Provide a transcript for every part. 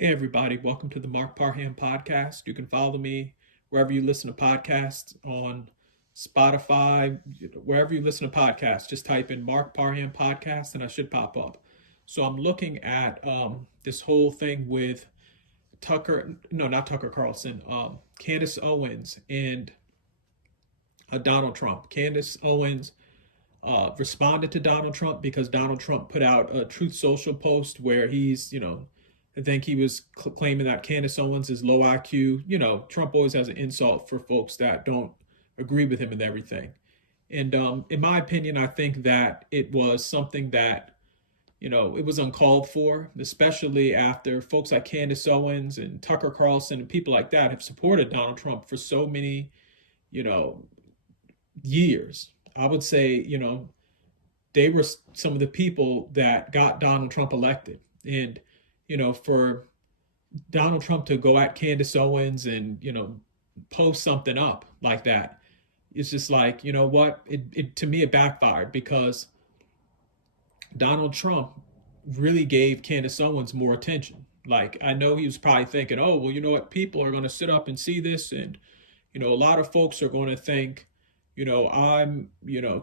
Hey, everybody, welcome to the Mark Parham podcast. You can follow me wherever you listen to podcasts on Spotify, wherever you listen to podcasts. Just type in Mark Parham podcast and I should pop up. So I'm looking at this whole thing with not Tucker Carlson, Candace Owens and Donald Trump. Candace Owens responded to Donald Trump because Donald Trump put out a Truth Social post where I think he was claiming that Candace Owens is low IQ. Trump always has an insult for folks that don't agree with him and everything. And in my opinion, I think that it was something that, it was uncalled for, especially after folks like Candace Owens and Tucker Carlson and people like that have supported Donald Trump for so many, you know, years. I would say, they were some of the people that got Donald Trump elected. And, for Donald Trump to go at Candace Owens and, post something up like that, it's just like, you know what? It to me, it backfired because Donald Trump really gave Candace Owens more attention. Like, I know he was probably thinking, oh, well, you know what? People are going to sit up and see this. And, a lot of folks are going to think,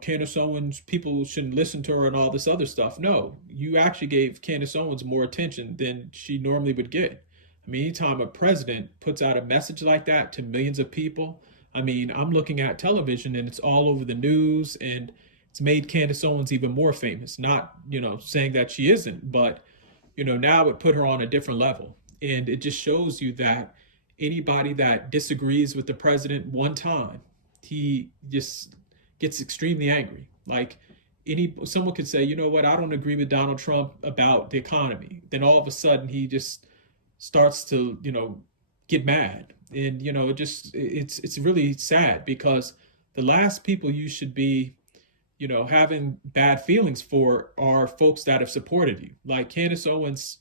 Candace Owens, people shouldn't listen to her and all this other stuff. No, you actually gave Candace Owens more attention than she normally would get. I mean, anytime a president puts out a message like that to millions of people, I mean, I'm looking at television and it's all over the news and it's made Candace Owens even more famous. Not, saying that she isn't, but, now it put her on a different level. And it just shows you that anybody that disagrees with the president one time, he just gets extremely angry. Like someone could say, you know what, I don't agree with Donald Trump about the economy. Then all of a sudden he just starts to, get mad. And, it's really sad because the last people you should be, having bad feelings for are folks that have supported you. Like Candace Owens,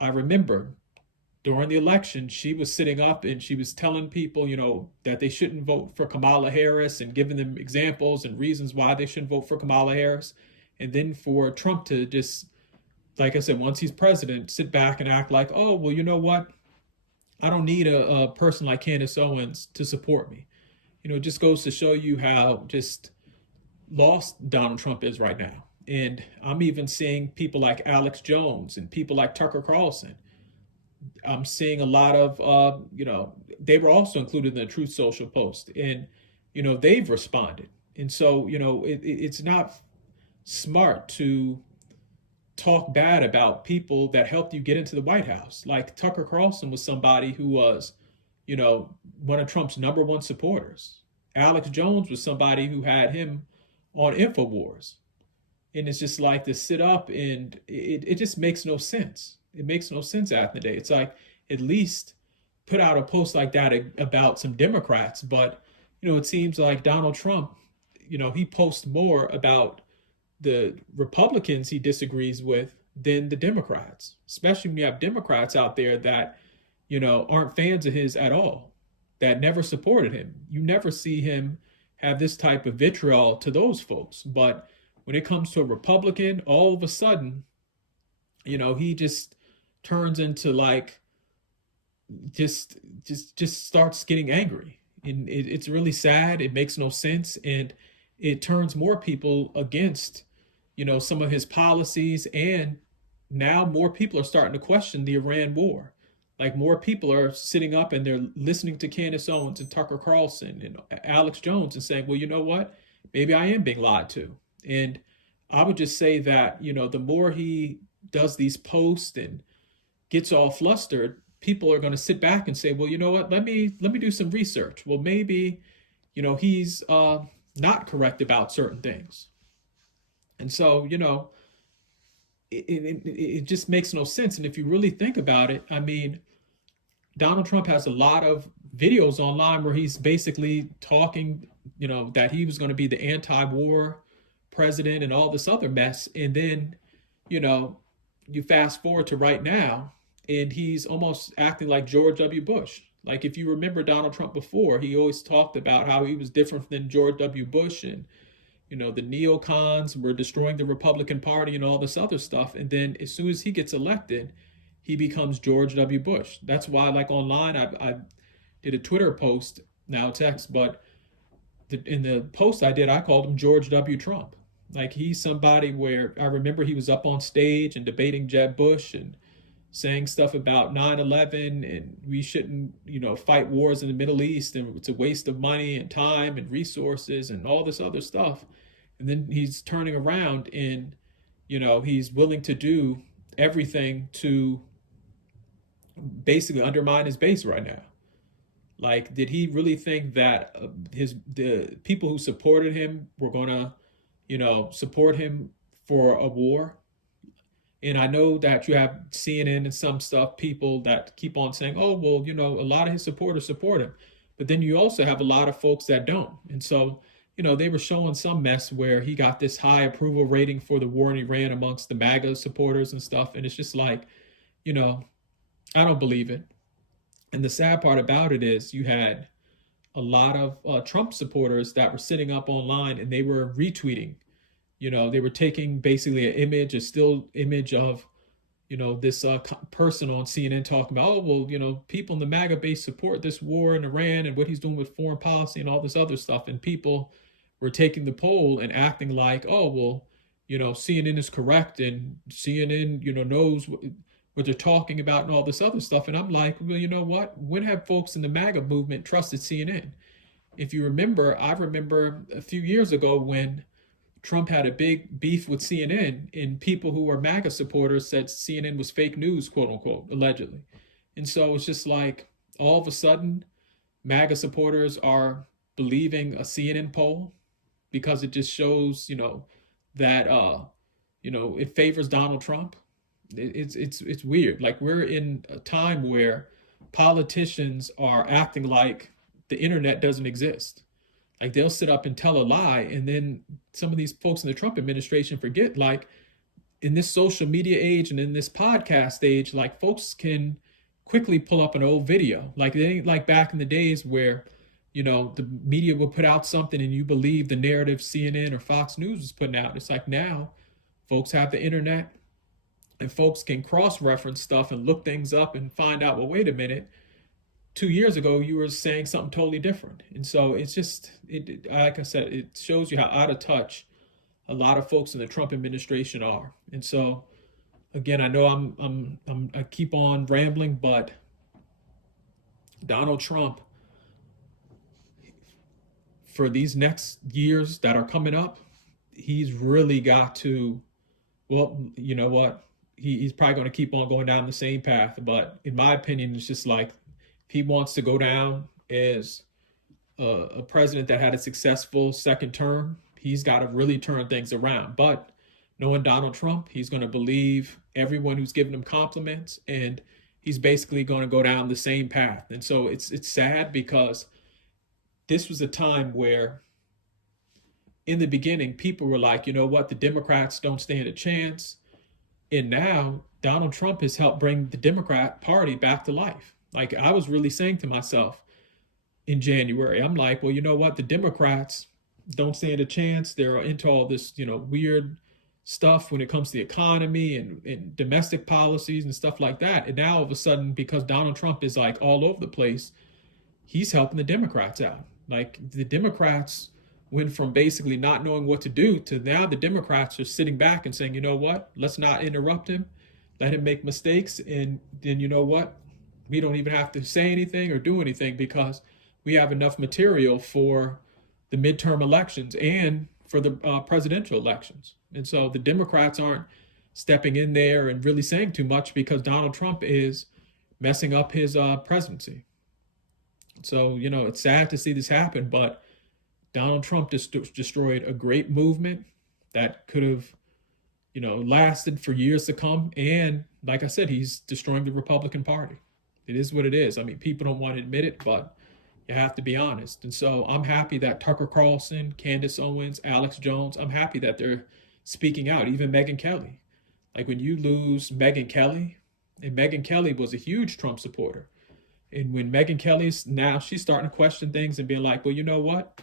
I remember during the election, she was sitting up and she was telling people, that they shouldn't vote for Kamala Harris and giving them examples and reasons why they shouldn't vote for Kamala Harris. And then for Trump to just, like I said, once he's president, sit back and act like, oh, well, you know what? I don't need a person like Candace Owens to support me. It just goes to show you how just lost Donald Trump is right now. And I'm even seeing people like Alex Jones and people like Tucker Carlson. I'm seeing a lot of, they were also included in the Truth Social post and, they've responded. And so, it's not smart to talk bad about people that helped you get into the White House. Like Tucker Carlson was somebody who was, one of Trump's number one supporters. Alex Jones was somebody who had him on InfoWars. And it's just like to sit up and it just makes no sense. It makes no sense after the day. It's like, at least put out a post like that about some Democrats. But, it seems like Donald Trump, he posts more about the Republicans he disagrees with than the Democrats, especially when you have Democrats out there that, aren't fans of his at all, that never supported him. You never see him have this type of vitriol to those folks. But when it comes to a Republican, all of a sudden, he just turns into like just starts getting angry, and it's really sad. It makes no sense, and it turns more people against some of his policies. And now more people are starting to question the Iran war. Like more people are sitting up and they're listening to Candace Owens and Tucker Carlson and Alex Jones and saying, well, you know what, maybe I am being lied to. And I would just say that the more he does these posts and gets all flustered, people are going to sit back and say, well, you know what, let me do some research. Well, maybe, he's not correct about certain things. And so, it just makes no sense. And if you really think about it, I mean, Donald Trump has a lot of videos online where he's basically talking, that he was going to be the anti-war president and all this other mess. And then, you fast forward to right now, and he's almost acting like George W. Bush. Like if you remember Donald Trump before, he always talked about how he was different than George W. Bush, and the neocons were destroying the Republican Party and all this other stuff. And then as soon as he gets elected, he becomes George W. Bush. That's why, like online, I did a Twitter post, now text, but in the post I did, I called him George W. Trump. Like he's somebody where I remember he was up on stage and debating Jeb Bush and saying stuff about 9/11 and we shouldn't, fight wars in the Middle East and it's a waste of money and time and resources and all this other stuff. And then he's turning around and, he's willing to do everything to basically undermine his base right now. Like, did he really think that the people who supported him were gonna, support him for a war? And I know that you have CNN and some stuff, people that keep on saying, oh, well, a lot of his supporters support him. But then you also have a lot of folks that don't. And so, they were showing some mess where he got this high approval rating for the war in Iran amongst the MAGA supporters and stuff. And it's just like, I don't believe it. And the sad part about it is you had a lot of Trump supporters that were sitting up online and they were retweeting. They were taking basically an image, a still image of, this person on CNN talking about, oh, well, people in the MAGA base support this war in Iran and what he's doing with foreign policy and all this other stuff. And people were taking the poll and acting like, oh, well, CNN is correct and CNN, knows what they're talking about and all this other stuff. And I'm like, well, you know what? When have folks in the MAGA movement trusted CNN? If you remember, I remember a few years ago when Trump had a big beef with CNN and people who were MAGA supporters said CNN was fake news, quote unquote, allegedly. And so it's just like all of a sudden MAGA supporters are believing a CNN poll because it just shows, that, it favors Donald Trump. It's weird. Like we're in a time where politicians are acting like the internet doesn't exist. Like they'll sit up and tell a lie, and then some of these folks in the Trump administration forget, like in this social media age and in this podcast age, like folks can quickly pull up an old video. Like it ain't like back in the days where, the media will put out something and you believe the narrative CNN or Fox News was putting out. It's like now folks have the internet and folks can cross-reference stuff and look things up and find out, well, wait a minute, 2 years ago you were saying something totally different. And so it's just, like I said, it shows you how out of touch a lot of folks in the Trump administration are. And so again, I know I keep on rambling, but Donald Trump, for these next years that are coming up, he's really got to, well, you know what? He's probably going to keep on going down the same path. But in my opinion, it's just like, if he wants to go down as a president that had a successful second term, he's got to really turn things around. But knowing Donald Trump, he's going to believe everyone who's giving him compliments, and he's basically going to go down the same path. And so it's sad because this was a time where in the beginning, people were like, you know what, the Democrats don't stand a chance. And now Donald Trump has helped bring the Democrat Party back to life. Like I was really saying to myself in January, I'm like, well, you know what, the Democrats don't stand a chance. They're into all this, weird stuff when it comes to the economy and domestic policies and stuff like that. And now all of a sudden, because Donald Trump is like all over the place, he's helping the Democrats out. Like the Democrats went from basically not knowing what to do to now the Democrats are sitting back and saying, you know what, let's not interrupt him, let him make mistakes. And then you know what, we don't even have to say anything or do anything because we have enough material for the midterm elections and for the presidential elections. And so the Democrats aren't stepping in there and really saying too much because Donald Trump is messing up his presidency. So, it's sad to see this happen, but Donald Trump destroyed a great movement that could have, lasted for years to come. And like I said, he's destroying the Republican Party. It is what it is. I mean, people don't want to admit it, but you have to be honest. And so I'm happy that Tucker Carlson, Candace Owens, Alex Jones, I'm happy that they're speaking out, even Megyn Kelly. Like when you lose Megyn Kelly, and Megyn Kelly was a huge Trump supporter. And when Megyn Kelly's now, she's starting to question things and being like, well, you know what?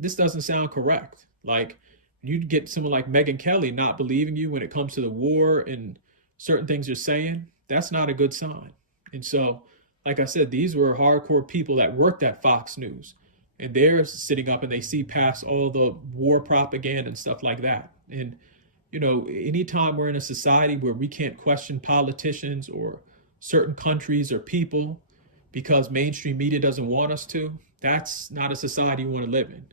This doesn't sound correct. Like you get someone like Megyn Kelly not believing you when it comes to the war and certain things you're saying, that's not a good sign. And so, like I said, these were hardcore people that worked at Fox News, and they're sitting up and they see past all the war propaganda and stuff like that. And anytime we're in a society where we can't question politicians or certain countries or people because mainstream media doesn't want us to, that's not a society you want to live in.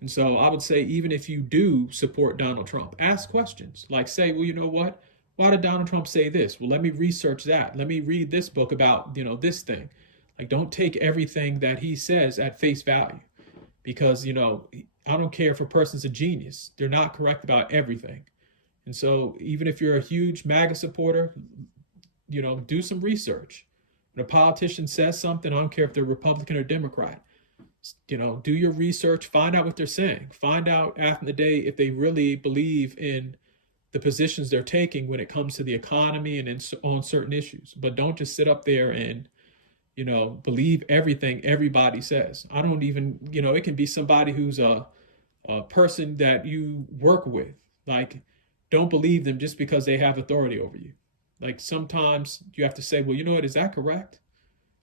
And so I would say, even if you do support Donald Trump, ask questions. Like, say, well, you know what? Why did Donald Trump say this? Well, let me research that. Let me read this book about, this thing. Like, don't take everything that he says at face value, because, I don't care if a person's a genius. They're not correct about everything. And so even if you're a huge MAGA supporter, do some research. When a politician says something, I don't care if they're Republican or Democrat, do your research, find out what they're saying. Find out after the day if they really believe in the positions they're taking when it comes to the economy and on certain issues. But don't just sit up there and, believe everything everybody says. I don't even, it can be somebody who's a person that you work with. Like, don't believe them just because they have authority over you. Like, sometimes you have to say, well, you know what, is that correct?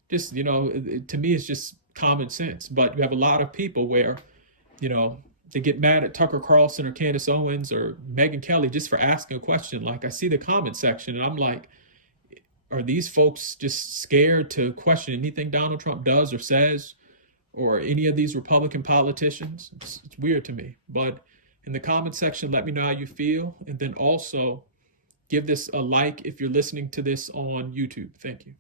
Just, to me, it's just common sense. But you have a lot of people where, they get mad at Tucker Carlson or Candace Owens or Megyn Kelly just for asking a question. Like, I see the comment section and I'm like, are these folks just scared to question anything Donald Trump does or says, or any of these Republican politicians? It's weird to me. But in the comment section, let me know how you feel. And then also give this a like if you're listening to this on YouTube. Thank you.